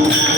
Thank you.